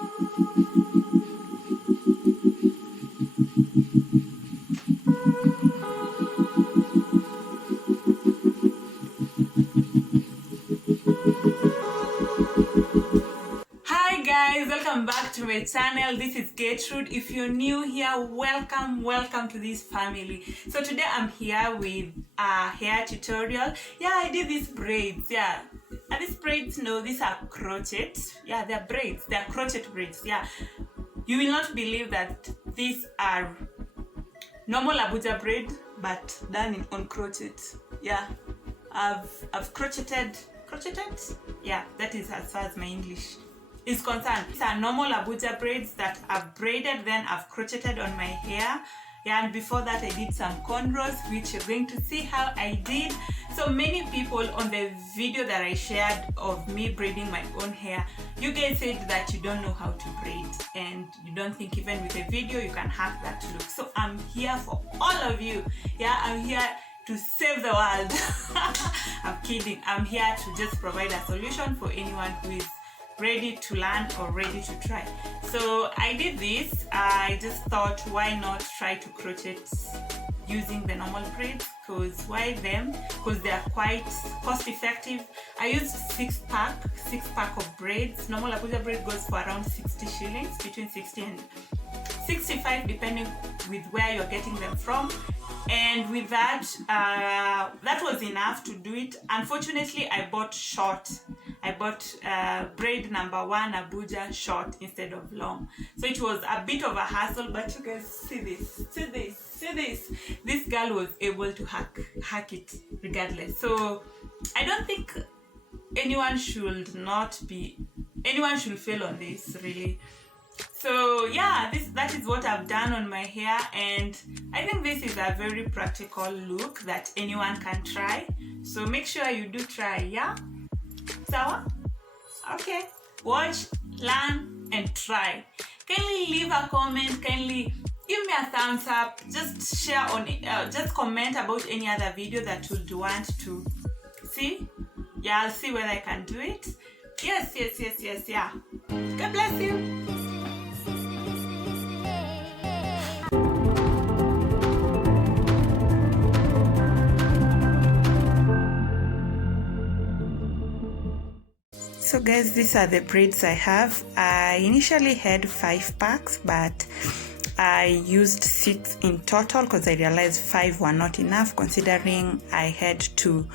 Hi guys, welcome back to my channel. This is Gertrude. If you're new here, welcome to this family. So today I'm here with a hair tutorial. Yeah, I did these braids. Yeah, are these braids? No, these are crochet. Yeah, they're braids. They're crochet braids. Yeah, you will not believe that these are normal Abuja braid but done on crochet. Yeah, I've crocheted. Yeah, that is as far as my English is concerned. These are normal Abuja braids that I've braided, then I've crocheted on my hair. Yeah, and before that I did some cornrows, which you're going to see how I did. So many people on the video that I shared of me braiding my own hair, you guys said that you don't know how to braid and you don't think even with a video you can hack that look. So I'm here for all of you. Yeah, I'm here to save the world. I'm kidding. I'm here to just provide a solution for anyone who is ready to learn or ready to try. So I did this. I just thought, why not try to crochet using the normal braids? Because why them? Because they are quite cost effective. I used six pack of braids. Normal Abuja braid goes for around 60 shillings, between 60 and 65 depending with where you're getting them from. And with that, that was enough to do it. Unfortunately, I bought short. I bought braid number 1 Abuja short instead of long. So it was a bit of a hassle, but you guys see this. This girl was able to hack it regardless. So I don't think anyone should fail on this, really. So yeah, that is what I've done on my hair, and I think this is a very practical look that anyone can try. So make sure you do try, yeah? Sawa? Okay. Watch, learn, and try. Kindly leave a comment, kindly give me a thumbs up, just share on it, just comment about any other video that you would want to see. Yeah, I'll see whether I can do it. Yes, yeah. God bless you. So guys, these are the braids I have. I initially had 5 packs, but I used 6 in total because I realized 5 were not enough, considering I had to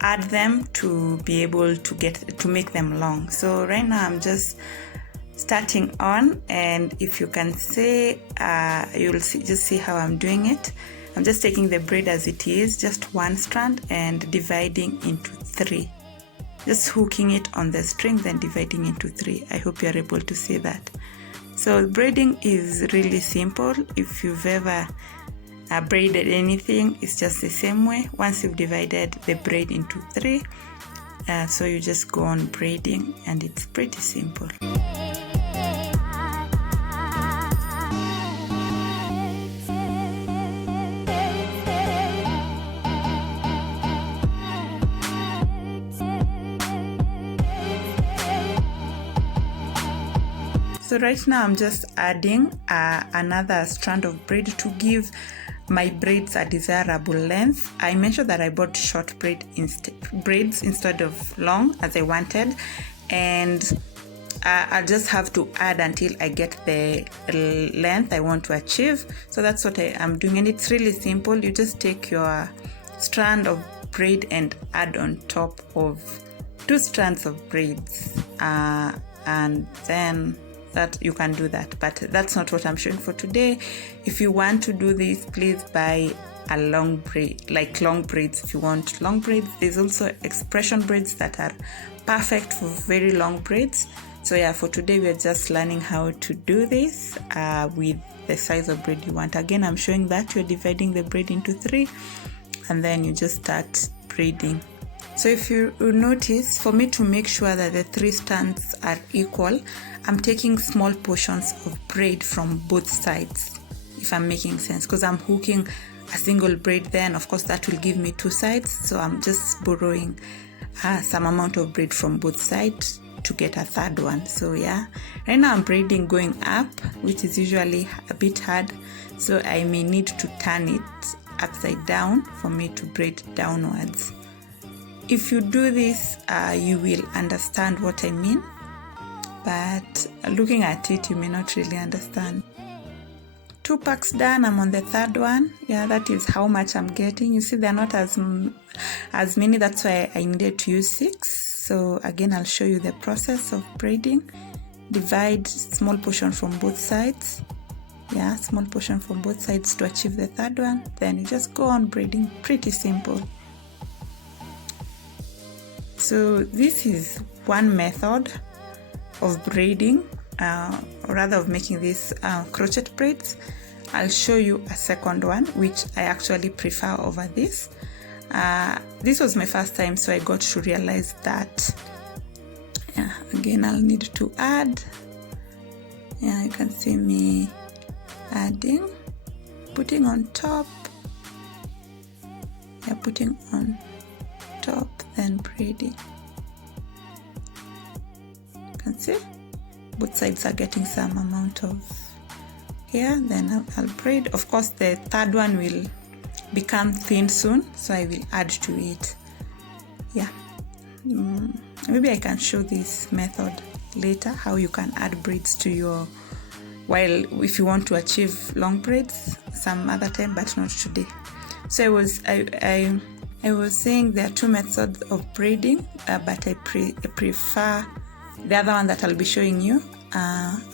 add them to be able to make them long. So right now I'm just starting on, and if you can see, you'll see how I'm doing it. I'm just taking the braid as it is, just one strand, and dividing into 3. Just hooking it on the string, then dividing into 3. I hope you're able to see that. So braiding is really simple. If you've ever braided anything, it's just the same way. Once you've divided the braid into 3, so you just go on braiding, and it's pretty simple. So right now I'm just adding another strand of braid to give my braids a desirable length. I mentioned that I bought short braids instead of long as I wanted, and I'll just have to add until I get the length I want to achieve. So that's what I am doing, and it's really simple. You just take your strand of braid and add on top of 2 strands of braids, and then that you can do that, but that's not what I'm showing for today. If you want to do this, please buy a long braid, like long braids. If you want long braids, there's also expression braids that are perfect for very long braids. So yeah, for today we're just learning how to do this with the size of braid you want. Again, I'm showing that you're dividing the braid into 3, and then you just start braiding. So if you notice, for me to make sure that the 3 strands are equal, I'm taking small portions of braid from both sides, if I'm making sense, because I'm hooking a single braid there, and of course that will give me 2 sides. So I'm just borrowing some amount of braid from both sides to get a third one. So yeah, right now I'm braiding going up, which is usually a bit hard, so I may need to turn it upside down for me to braid downwards. If you do this, you will understand what I mean, but looking at it, you may not really understand. 2 packs done, I'm on the third one. Yeah, that is how much I'm getting. You see, they're not as many, that's why I needed to use 6. So again, I'll show you the process of braiding. Divide small portion from both sides. Yeah, small portion from both sides to achieve the third one. Then you just go on braiding, pretty simple. So this is one method of braiding, or rather of making these crochet braids. I'll show you a second one, which I actually prefer over this. This was my first time, so I got to realize that. Yeah, again, I'll need to add. Yeah, you can see me adding, putting on top. Yeah, putting on top, then braiding. You can see both sides are getting some amount of hair. Then I'll braid. Of course, the third one will become thin soon, so I will add to it. Yeah, maybe I can show this method later, how you can add braids to your, while if you want to achieve long braids some other time, but not today. So I was saying there are 2 methods of braiding, but I prefer the other one that I'll be showing you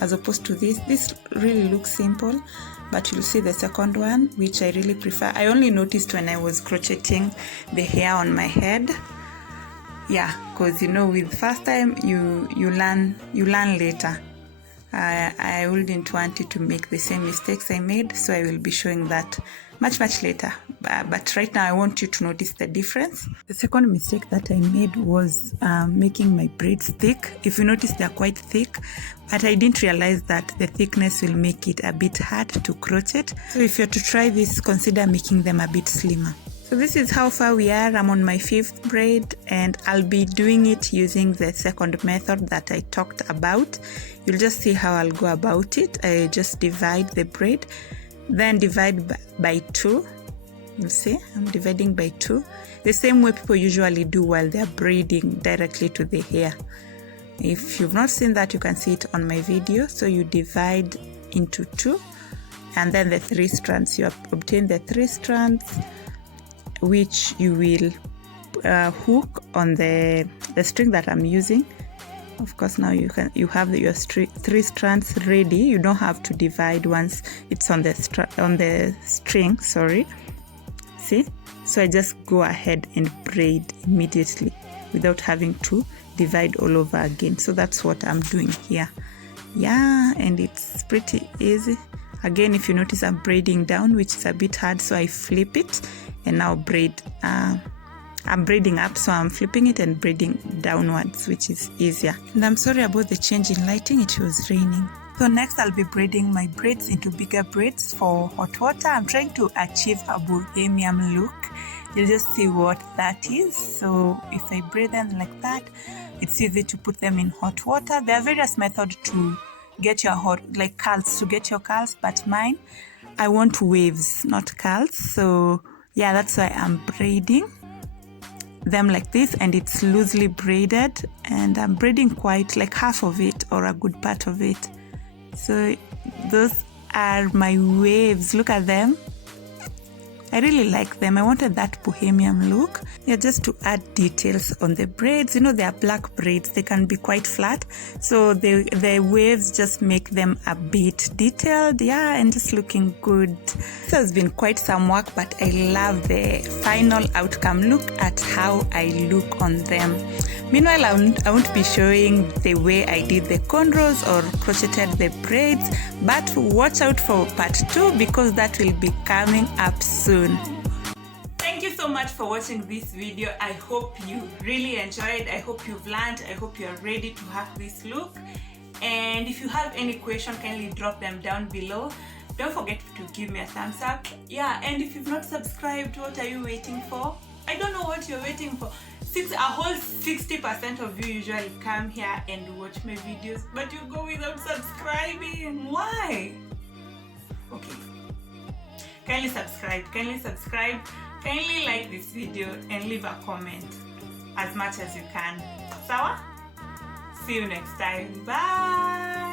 as opposed to this. This really looks simple, but you'll see the second one, which I really prefer. I only noticed when I was crocheting the hair on my head. Yeah, because you know, with first time you learn later. I wouldn't want you to make the same mistakes I made, so I will be showing that much later. But right now I want you to notice the difference. The second mistake that I made was making my braids thick. If you notice, they're quite thick, but I didn't realize that the thickness will make it a bit hard to crochet. So if you're to try this, consider making them a bit slimmer. So this is how far we are. I'm on my 5th braid, and I'll be doing it using the second method that I talked about. You'll just see how I'll go about it. I just divide the braid, then divide by 2. You see, I'm dividing by 2, the same way people usually do while they're braiding directly to the hair. If you've not seen that, you can see it on my video. So you divide into 2, and then the 3 strands. You obtain the 3 strands, which you will hook on the string that I'm using. Of course, now you have your 3 strands ready. You don't have to divide once it's on the string. Sorry, see? So I just go ahead and braid immediately without having to divide all over again. So that's what I'm doing here. Yeah, and it's pretty easy. Again, if you notice, I'm braiding down, which is a bit hard, so I flip it and now braid. I'm braiding up, so I'm flipping it and braiding downwards, which is easier. And I'm sorry about the change in lighting, it was raining. So next I'll be braiding my braids into bigger braids for hot water. I'm trying to achieve a bohemian look. You'll just see what that is. So if I braid them like that, it's easy to put them in hot water. There are various methods to get your curls, to get your curls, but mine, I want waves, not curls. So yeah, that's why I'm braiding them like this, and it's loosely braided, and I'm braiding quite like half of it or a good part of it. So those are my waves. Look at them. I really like them. I wanted that bohemian look. Yeah, just to add details on the braids. You know, they are black braids. They can be quite flat. So the waves just make them a bit detailed. Yeah, and just looking good. This has been quite some work, but I love the final outcome. Look at how I look on them. Meanwhile, I won't be showing the way I did the cornrows or crocheted the braids, but watch out for part 2 because that will be coming up soon. Thank you so much for watching this video. I hope you really enjoyed. I hope you've learned. I hope you're ready to have this look. And if you have any question, kindly drop them down below. Don't forget to give me a thumbs up. Yeah, and if you've not subscribed, what are you waiting for? I don't know what you're waiting for. A whole 60% of you usually come here and watch my videos, but you go without subscribing. Why? Okay. Kindly subscribe, kindly like this video and leave a comment as much as you can. Sawa? See you next time. Bye.